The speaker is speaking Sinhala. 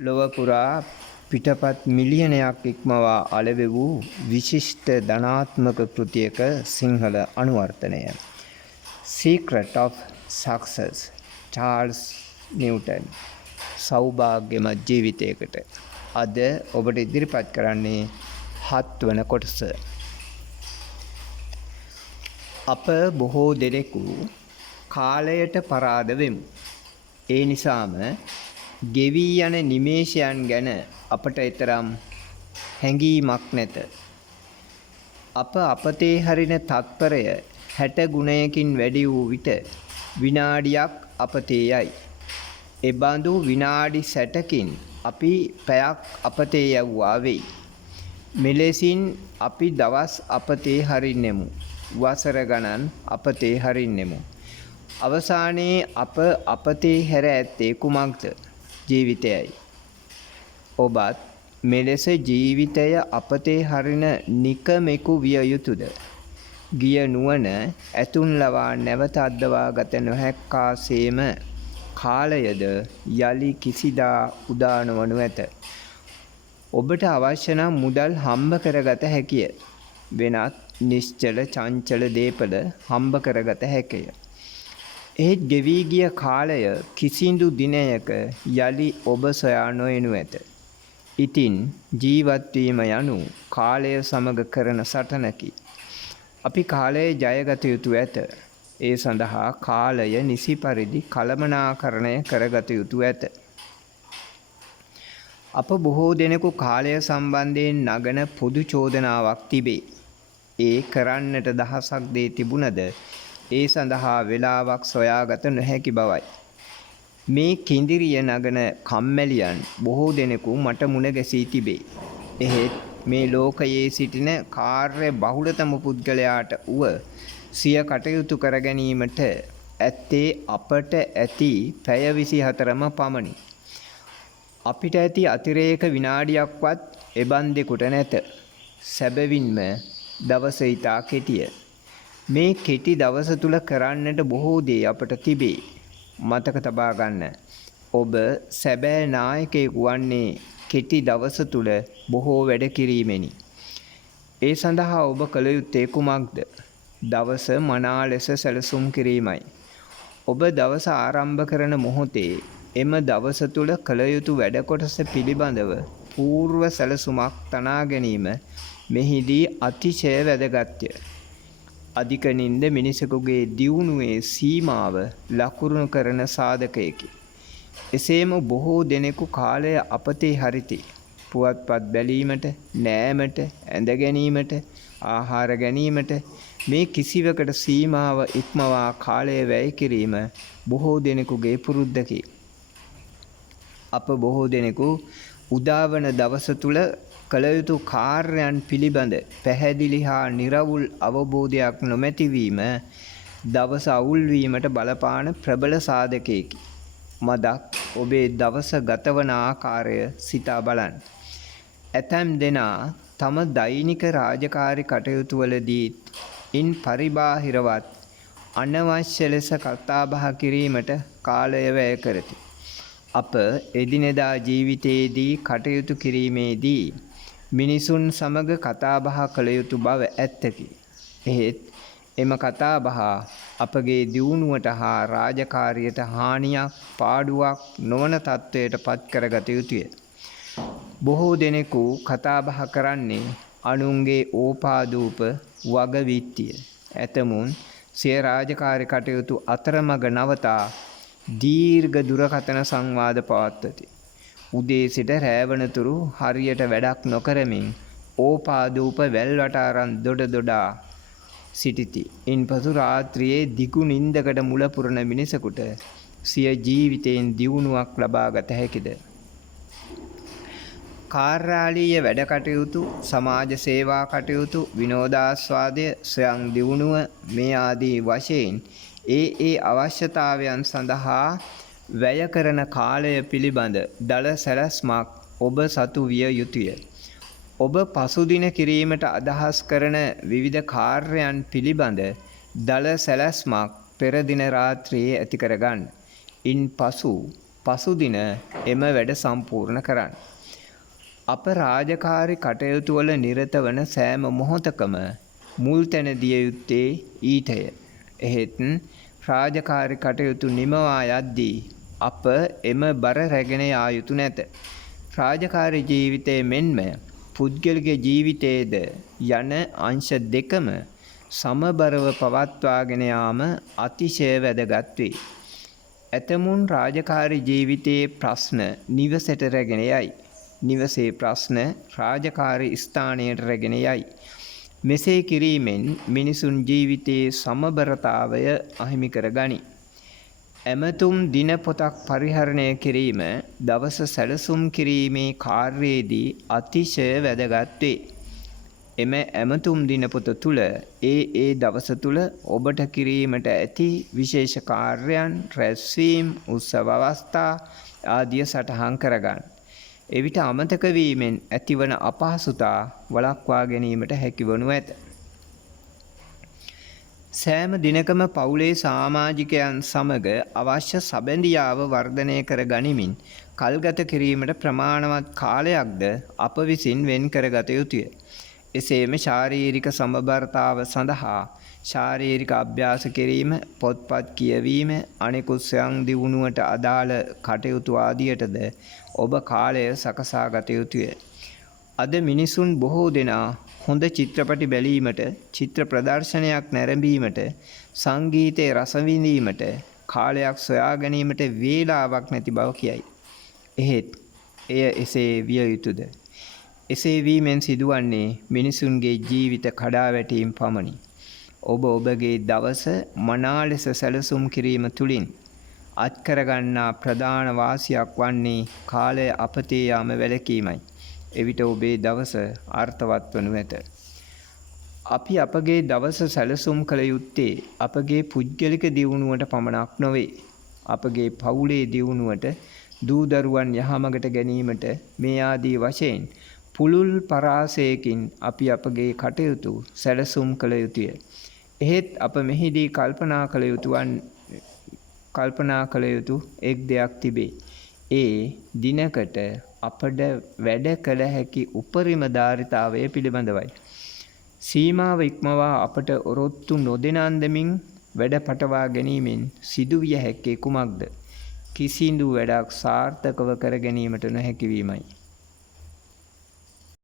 ලොව පුරා පිටපත් මිලියනයක් ඉක්මවා අලෙවි වූ විශිෂ්ට ධනාත්මක කෘතියක සිංහල අනුවර්තනය. Secret of Success Charles Newton සෞභාග්‍යමත් ජීවිතයකට අද ඔබට ඉදිරිපත් කරන්නේ 7 වන කොටස. අප බොහෝ දෙනෙකු කාලයට පරාද වෙමු. ඒ නිසාම ගෙවී යන නිමේෂයන් ගැන අපට එතරම් හැඟීමක් නැත. අප අපතේ හරින තත්පරය 60 ගුණයකින් වැඩි වූ විට විනාඩියක් අපතේ යයි. එබඳු විනාඩි 60කින් අපි පැයක් අපතේ යවුවා වෙයි. මෙලෙසින් අපි දවස් අපතේ හරින්නෙමු. වසර ගණන් අපතේ හරින්නෙමු. අවසානයේ අප අපතේ හැර ඇත්තේ කුමක්ද? ජීවිතයයි. ඔබත් මෙලෙස ජීවිතය අපතේ හරින නිකමෙකු විය යුතුද? ගිය නුවණ ඇතුන් ලවා නැවත අද්දවා ගත නොහැක්කාසේම කාලයද යලි කිසිදා උදා නොවනු ඇත. ඔබට අවශ්‍ය නම් මුදල් හම්බ කරගත හැකිය. වෙනත් නිශ්චල චංචල දේපල හම්බ කරගත හැකිය. ඒත් ගෙවී ගිය කාලය කිසිදු දිනයක යලි ඔබ සොයා නොයනු ඇත. ඉතින් ජීවත් වීම යනු කාලය සමග කරන සටනකි. අපි කාලය ජයගත යුතු ඇත. ඒ සඳහා කාලය නිසි පරිදි කළමනාකරණය කරගත යුතු ඇත. අප බොහෝ දෙනෙකු කාලය සම්බන්ධයෙන් නගන පොදු චෝදනාවක් තිබේ. ඒ කරන්නට දහසක් දේ තිබුණද ඒ සඳහා වේලාවක් සොයාගත නොහැකි බවයි. මේ කිඳිරිය නගන කම්මැලියන් බොහෝ දෙනෙකු මට මුණ ගැසී තිබේ. එහෙත් මේ ලෝකයේ සිටින කාර්ය බහුලතම පුද්ගලයාට උව සිය කටයුතු කර ගැනීමට ඇත්තේ අපට ඇති පැය 24ම පමණි. අපිට ඇති අතිරේක විනාඩියක්වත් එබන්දෙකුට නැත. සැබවින්ම දවස ඉතා කෙටිය. මේ කෙටි දවස තුල කරන්නට බොහෝ දේ අපට තිබේ. මතක තබා ගන්න. ඔබ සැබෑ නායකයෙකු වන්නේ කෙටි දවස තුල බොහෝ වැඩ කිරීමෙනි. ඒ සඳහා ඔබ කළ යුත්තේ කුමක්ද? දවස මනා ලෙස සැලසුම් කිරීමයි. ඔබ දවස ආරම්භ කරන මොහොතේ එම දවස තුල කළ යුතු වැඩ කොටස පිළිබඳව పూర్ව සැලසුමක් තනා ගැනීම මෙහිදී අතිශය වැදගත්ය. අධික නින්ද මිනිසෙකුගේ දියුණුවේ සීමාව ලකුණු කරන සාධකයකි. එසේම බොහෝ දෙනෙකු කාලය අපතේ හරිති. පුවත්පත් බැලීමට, නෑමට, ඇඳ ගැනීමට, ආහාර ගැනීමට මේ කිසිවකට සීමාව ඉක්මවා කාලය වැය කිරීම බොහෝ දෙනෙකුගේ පුරුද්දකි. අප බොහෝ දෙනෙකු උදාවන දවස තුල කළ යුතු කාර්යයන් පිළිබඳ පැහැදිලි හා නිර්වුල් අවබෝධයක් නොමැතිවීම දවස අවුල් වීමට බලපාන ප්‍රබල සාධකයකි. මදක් ඔබේ දවස ගතවන ආකාරය සිතා බලන්න. ඇතැම් දෙනා තම දෛනික රාජකාරී කටයුතු වලදී ඉන් පරිබාහිරවත් අනවශ්‍ය ලෙස කතා බහ කිරීමට කාලය වැය කරති. අප එදිනෙදා ජීවිතයේදී කටයුතු කිරීමේදී මිනිසුන් සමග කතා බහ කළ යුතු බව ඇත්තකි. එහෙත් එම කතා බහ අපගේ දියුණුවට හා රාජකාරියට හානියක් පාඩුවක් නොවන තත්ත්වයට පත් කරගත යුතුය. බොහෝ දෙනෙකු කතා බහ කරන්නේ අනුන්ගේ ඕපාදූප වගවිත්තිය. ඇතමුන් සිය රාජකාරී කටයුතු අතරමඟ නවතා දීර්ඝ දුරකථන සංවාද පවත්වති. උදේ සිට රෑ වනතුරු හරියට වැඩක් නොකරමින් ඕපාදූප වැල්වට අරන් දොඩා සිටිති. ඉන්පසු රාත්‍රියේ දිගු නිින්දකට මුල පුරන මිනිසෙකුට සිය ජීවිතයෙන් දියුණුවක් ලබා ගත හැකිද? කාර්යාලීය වැඩ කටයුතු, සමාජ සේවා කටයුතු, විනෝදාස්වාදය, ස්වයං දියුණුව මේ ආදී වශයෙන් ඒ අවශ්‍යතාවයන් සඳහා වැය කරන කාලය පිළිබඳ දල සැලැස්මක් ඔබ සතු විය යුතුය. ඔබ පසුදින කිරීමට අදහස් කරන විවිධ කාර්යයන් පිළිබඳ දල සැලැස්මක් පෙර දින රාත්‍රියේ ඇති කරගන්න. ඉන් පසු පසුදින එම වැඩ සම්පූර්ණ කරන්න. අප රාජකාරි කටයුතු වල නිරත වන සෑම මොහොතකම මුල් තැන දිය යුත්තේ ඊටය. එහෙත් රාජකාරි කටයුතු නිමවා යද්දී අප එම බර රැගෙන යා යුතු නැත. රාජකාරි ජීවිතයේ මෙන්ම පුද්ගලික ජීවිතයේද යන අංශ දෙකම සමබරව පවත්වාගෙන යාම අතිශය වැදගත් වේ. ඇතමුන් රාජකාරි ජීවිතයේ ප්‍රශ්න නිවසට රැගෙන යයි. නිවසේ ප්‍රශ්න රාජකාරි ස්ථානයට රැගෙන යයි. මෙසේ කිරීමෙන් මිනිසුන් ජීවිතයේ සමබරතාවය අහිමි කර ගනී. ඇමතුම් දිනපොතක් පරිහරණය කිරීම දවස සැලසුම් කිරීමේ කාර්යයේදී අතිශය වැදගත් වේ. එම ඇමතුම් දිනපොත තුළ ඒ දවස තුළ ඔබට කිරීමට ඇති විශේෂ කාර්යයන්, රැස්වීම්, උත්සව අවස්ථා ආදිය සටහන් කරගන්න. එවිට අමතක වීමෙන් ඇතිවන අපහසුතා වළක්වා ගැනීමට හැකිවනු ඇත. සෑම දිනකම පවුලේ සමාජිකයන් සමග අවශ්‍ය සබැඳියාව වර්ධනය කර ගනිමින් කල්ගත කිරීමට ප්‍රමාණවත් කාලයක්ද අප විසින් වෙන් කරගත යුතුය. එසේම ශාරීරික සමබරතාව සඳහා ශාරීරික අභ්‍යාස කිරීම, පොත්පත් කියවීම, අනෙකුත් ස්වයං දියුණුවට අදාළ කටයුතු ආදියටද ඔබ කාලය සකසා ගත යුතුය. අද මිනිසුන් බොහෝ දෙනා හොඳ චිත්‍රපටි බැලීමට, චිත්‍ර ප්‍රදර්ශනයක් නැරඹීමට, සංගීතයේ රස විඳීමට කාලයක් සොයා ගැනීමට වේලාවක් නැති බව කියයි. එහෙත් එය එසේ විය යුතුද? එසේ වීමෙන් සිදුවන්නේ මිනිසුන්ගේ ජීවිත කඩාවැටීම් පමණි. ඔබ ඔබගේ දවස මනා ලෙස සැලසුම් කිරීම තුළින් අත්කරගන්නා ප්‍රධාන වාසියක් වන්නේ කාලය අපතේ යාම වැළකීමයි. එවිට ඔබේ දවස අර්ථවත් වනු ඇත. අපි අපගේ දවස සැලසුම් කළ යුත්තේ අපගේ පුද්ගලික දියුණුවට පමණක් නොවේ. අපගේ පවුලේ දියුණුවට, දූ දරුවන් යහමගට ගැනීමට මේ ආදී වශයෙන් පුළුල් පරාසයකින් අපි අපගේ කටයුතු සැලසුම් කළ යුතුය. එහෙත් අප මෙහිදී කල්පනා කළ යුතු එක් දෙයක් තිබේ. ඒ දිනකට අපට වැඩ කළ හැකි උපරිම ධාරිතාවය පිළිබඳවයි. සීමාව ඉක්මවා අපට ඔරොත්තු නොදෙන අන්දමින් වැඩ පටවා ගැනීමෙන් සිදුවිය හැක්කේ කුමක්ද? කිසිදු වැඩක් සාර්ථකව කර ගැනීමට නොහැකි වීමයි.